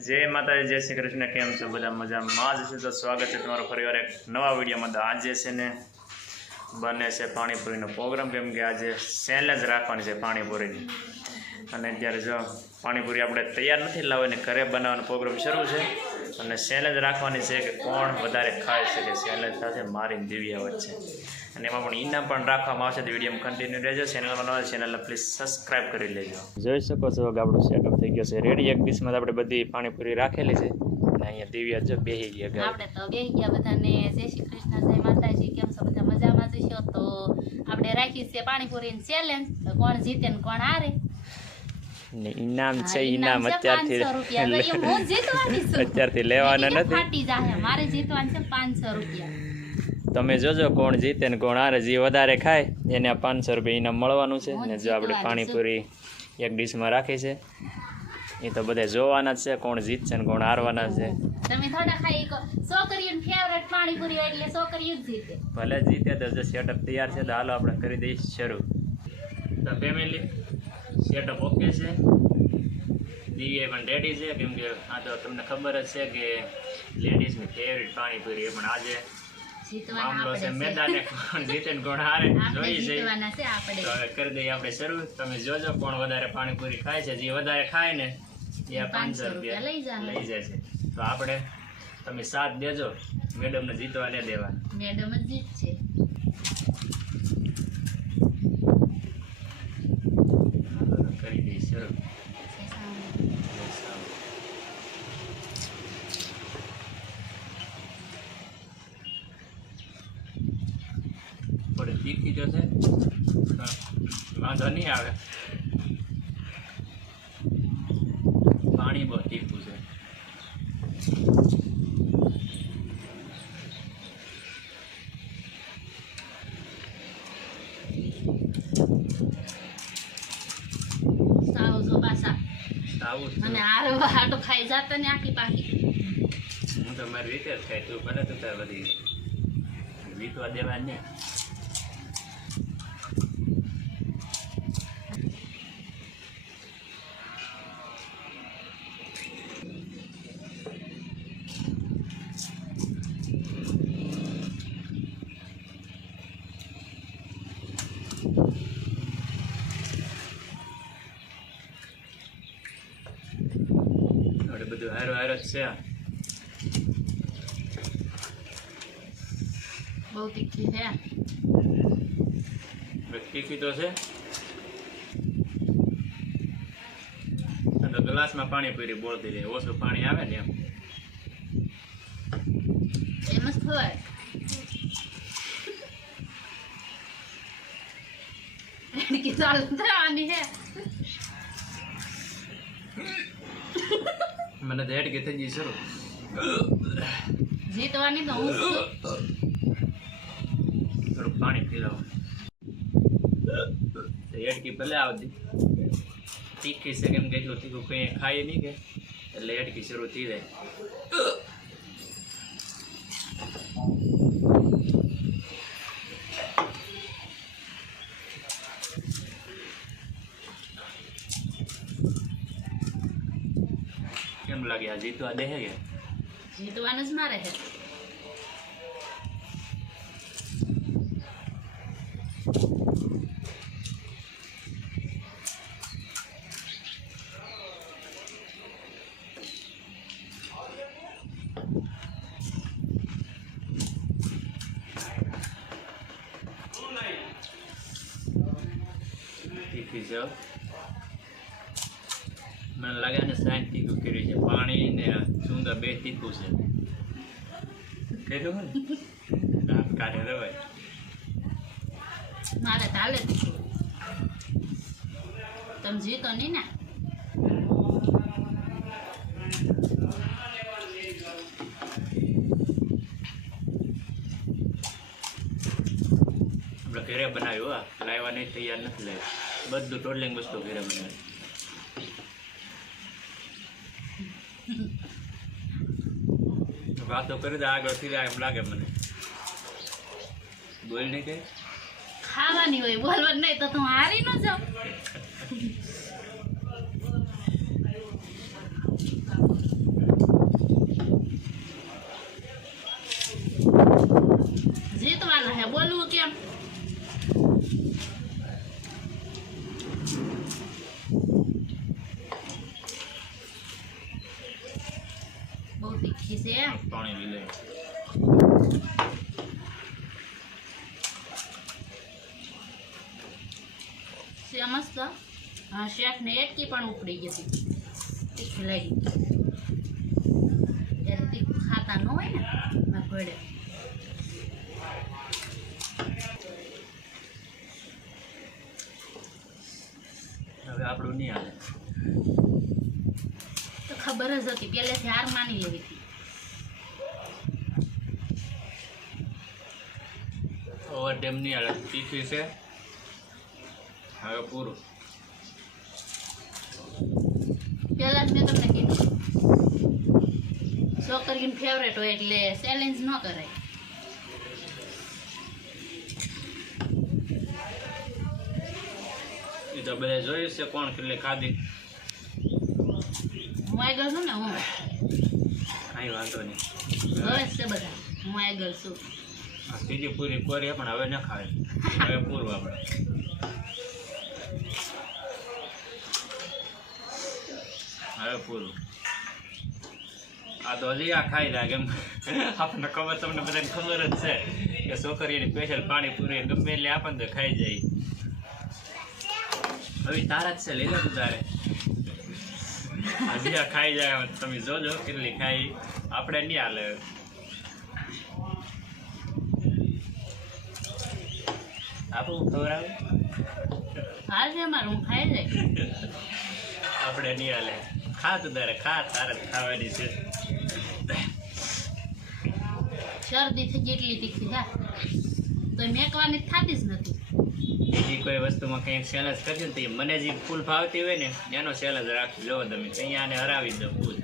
जय माता जय श्री कृष्ण केम छो बधा मजामां ज छो तो स्वागत है तमारो फरीवार एक नवा विडियो में। आज छे ने बने छे पाणीपुरीनो प्रोग्राम केम के आज सेलेज राखवानी छे पाणीपुरीनी अने अत्यारे जो पाणीपुरी आपणे तैयार नथी लाववानी घरे बनावવાનો प्रोग्राम शरू छे अने सेलेज राखवानी छे के कोण वधारे खाय छे सेलेज साथे मारीने दिव्या वच्चे અને એમાં પણ ઇનામ પણ રાખવામાં આવશે તો વિડીયોમાં કન્ટિન્યુ રહેજો। ચેનલમાં નવા ચેનલને પ્લીઝ સબસ્ક્રાઇબ કરી લેજો। જોઈ શકો છો કે આપણું સેટઅપ થઈ ગયો છે રેડી। એક ડીશમાં આપણે બધી પાણીપુરી રાખેલી છે અને અહીંયા દિવ્યા જો બેહી ગયા આપણે તો બેહી ગયા બધાને જય શ્રી કૃષ્ણ જય માતાજી કેમ છો બધા મજામાં જશો। તો આપણે રાખી છે પાણીપુરીની ચેલેન્જ તો કોણ જીતે ને કોણ હારે ને ઇનામ છે ઇનામ અત્યારથી હું જીતવાની છું અત્યારથી લેવાના નથી ફાટી જાય મારે જીતવાનું છે 500 રૂપિયા। તમે જોજો કોણ જીતે ને કોણ હારે જે વધારે ખાય એને આ 500 રૂપિયા ઇનામ મળવાનું છે ને જો આપણે પાણીપુરી એક ડીશમાં રાખી છે એ તો બધા જોવાના જ છે કોણ જીતશે ને કોણ હારવાના છે। તમે થોડા ખાઈ છોકરીઓની ફેવરેટ પાણીપુરી હોય એટલે છોકરીઓ જ જીતે ભલે જીતે તો જો સેટઅપ તૈયાર છે તો હાલો આપણે કરી દઈએ શરૂ। તો ફેમિલી સેટઅપ ઓકે છે દિવ્યા પણ રેડી છે કેમ કે આ તો તમને ખબર જ છે કે લેડીઝની ફેવરેટ પાણીપુરી પણ આજે મામલો છે મેદાને કોણ જીતે ને કોણ હારે જોઈ જીતવાના છે આપણે તો કરી દઈએ આપણે શરૂ। તમે જોજો કોણ વધારે પાણીપુરી ખાય છે જે વધારે ખાય ને એ 500 રૂપિયા લઈ જાય છે। તો આપણે તમે સાથ દેજો મેડમને જીતવા ન દેવા મેડમ જ જીતશે। કરી દઈએ શરૂ। થોડી તીખી તો છે વાંધો નહીં આવે પાણી બહુ તીખું છે। સાવ જો પાછા આવું અને હારો હાટો ખાઈ જાતા ને આખી પાકી હું તો મારી રીતે જ ખાય તું ભલે તું તાર બધી વીતવા દેવા નહીં। બધું હારો હારો જ છે બહુ તીખી છે તીખી તો છે તો ગ્લાસમાં પાણી પૂરી બોલતી રહે ઓછું પાણી આવે ને એમ જ ખવાય કે ચાલુ થવાની છે મને તો હેડ કે થઈ ગઈ શરૂ જીતવાની તો હું થોડું પાણી પી લઉં હેડકી ભલે આવતી તીખી છે કેમ કે એટલું તીખું કંઈ ખાય નહીં કે એટલે હેડકી શરૂ થઈ જાય। કેમ લાગે આ જીતવા દે કે જીતવાનું જ મારે છે। તીખી છે મને લાગે ને સાઈન તીખું કર્યું છે પાણી ને સુંદર બે તીખું છે કર્યું ને દાંત કાઢે રવાય મારે ચાલે તમે જીતો નહીં ને આપણે ઘરે બનાવ્યું હા લાવવા નહીં તૈયાર નથી લાવ્યું બધું ટોટલિંગ વસ્તુ ઘરે બનાવ્યું। વાતો કરી દે આગળ થી એમ લાગે મને બોલ નહીં કે ખાવાની હોય બોલવાનું નહીં તો તું હારી ન જાવ તો છે પાણી લઈ લે. છે મસ્ત. હા શેફને એટકી પણ ઉપડી ગઈ હતી તીખી લાગી જ્યારે તીખું ખાતા ન હોય ને એમાં ભળે. હવે આપણું નહીં હાલે. તો ખબર જ હતી પહેલેથી હાર માની લેવી હતી. ઓવર ટાઈમ નહીં હાલે. તીખી છે હવે પૂરું. પહેલા જ મેં તમને કીધું છોકરીની ફેવરેટ હોય એટલે ચેલેન્જ ન કરાય. એ તો બધા જોયું છે કોણ કેટલી ખાધી. હું આગળ છું ને હું કાંઈ વાંધો નહીં. જોવે જ છે બધા હું આગળ છું. આ ત્રીજી પૂરી કરી પણ હવે ન ખાવે. હવે પૂરું આપણે. હવે પૂરું. આ તો હજી આ ખાઈ લાગે એમ. આપણને ખબર, તમને બધાને ખબર જ છે કે છોકરીની સ્પેશિયલ પાણીપુરી ગમે એટલે આપણને તો ખાઈ જાય. હવે તારા જ છે, લઈ લે તું તારે. હજી આ ખાઈ જાય તમે જોજો કેટલી ખાઈ. આપણે નહીં હાલે. આપણું ખબર આવે હાલ છે અમારું હું ખાઈ જાય. આપણે નહીં હાલે. ખા તું તારે ખા, તારે જ ખાવાની છે. શરદી થઈ ગઈ એટલી તીખી છે તો મેકવાની થતી જ નથી. બીજી કોઈ વસ્તુમાં કંઈક સેલજ કરજો ને તો એ મને જે ફૂલ ભાવતી હોય ને એનો સેલજ રાખજો. જોવો તમે અહીંયા આને હરાવી દો ફૂલ.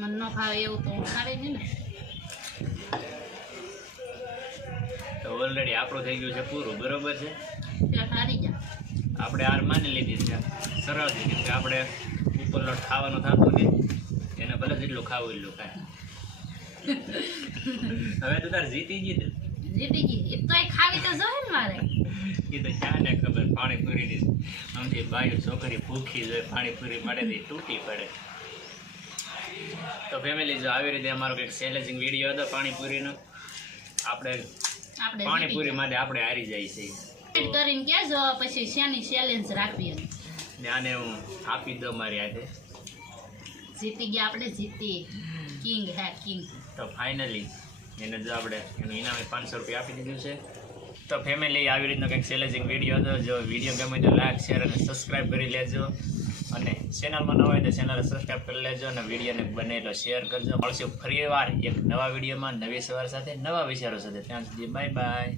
મને ન ખાવે એવું તો હું ખાવી નહીં ને. તો ઓલરેડી આપણું થઈ ગયું છે પૂરું. બરોબર છે. પેટ હારી જા. આપણે હાર માની લીધી છે સરળથી, કેમ કે આપણે ઉપરનો ખાવાનું થતું ને એને ભલે જેટલું ખાવું એટલું ખાય. હવે તો તારે જીતી ગઈ ને. જીતી ગઈ એ તો ખાવી તો જોઈએ ને મારે. એ તો ક્યાં ને ખબર પાણીપુરીની આમથી બાયું છોકરી ભૂખી જોઈએ પાણીપુરી મળે તો તૂટી પડે. તો ફેમિલી જો આવી રીતે અમારો કંઈક ચેલેન્જિંગ વિડીયો હતો પાણીપુરીનો. આપણે આપણે પાણીપુરી માટે આપણે હારી જાય છે. જીતી કરીને કહેજો પછી શેની ચેલેન્જ રાખવી એમ. ને આને હું આપી દઉં મારી હાથે. જીતી ગયા આપણે. જીતી કિંગ હે કિંગ. તો ફાઇનલી એને જો આપણે એનું ઇનામે 500 રૂપિયા આપી દીધું છે. તો ફેમિલી આવી રીતનો કંઈક ચેલેન્જિંગ વિડીયો હતો. જો વિડીયો ગમે તો લાઈક શેર અને સબસ્ક્રાઈબ કરી લેજો. અને ચેનલમાં ન હોય તો ચેનલ સબસ્ક્રાઈબ કરી લેજો અને વિડીયોને બને એટલો શેર કરજો. મળશું ફરી વાર એક નવા વિડીયોમાં નવી સવાર સાથે નવા વિચારો સાથે. ત્યાં સુધી બાય બાય.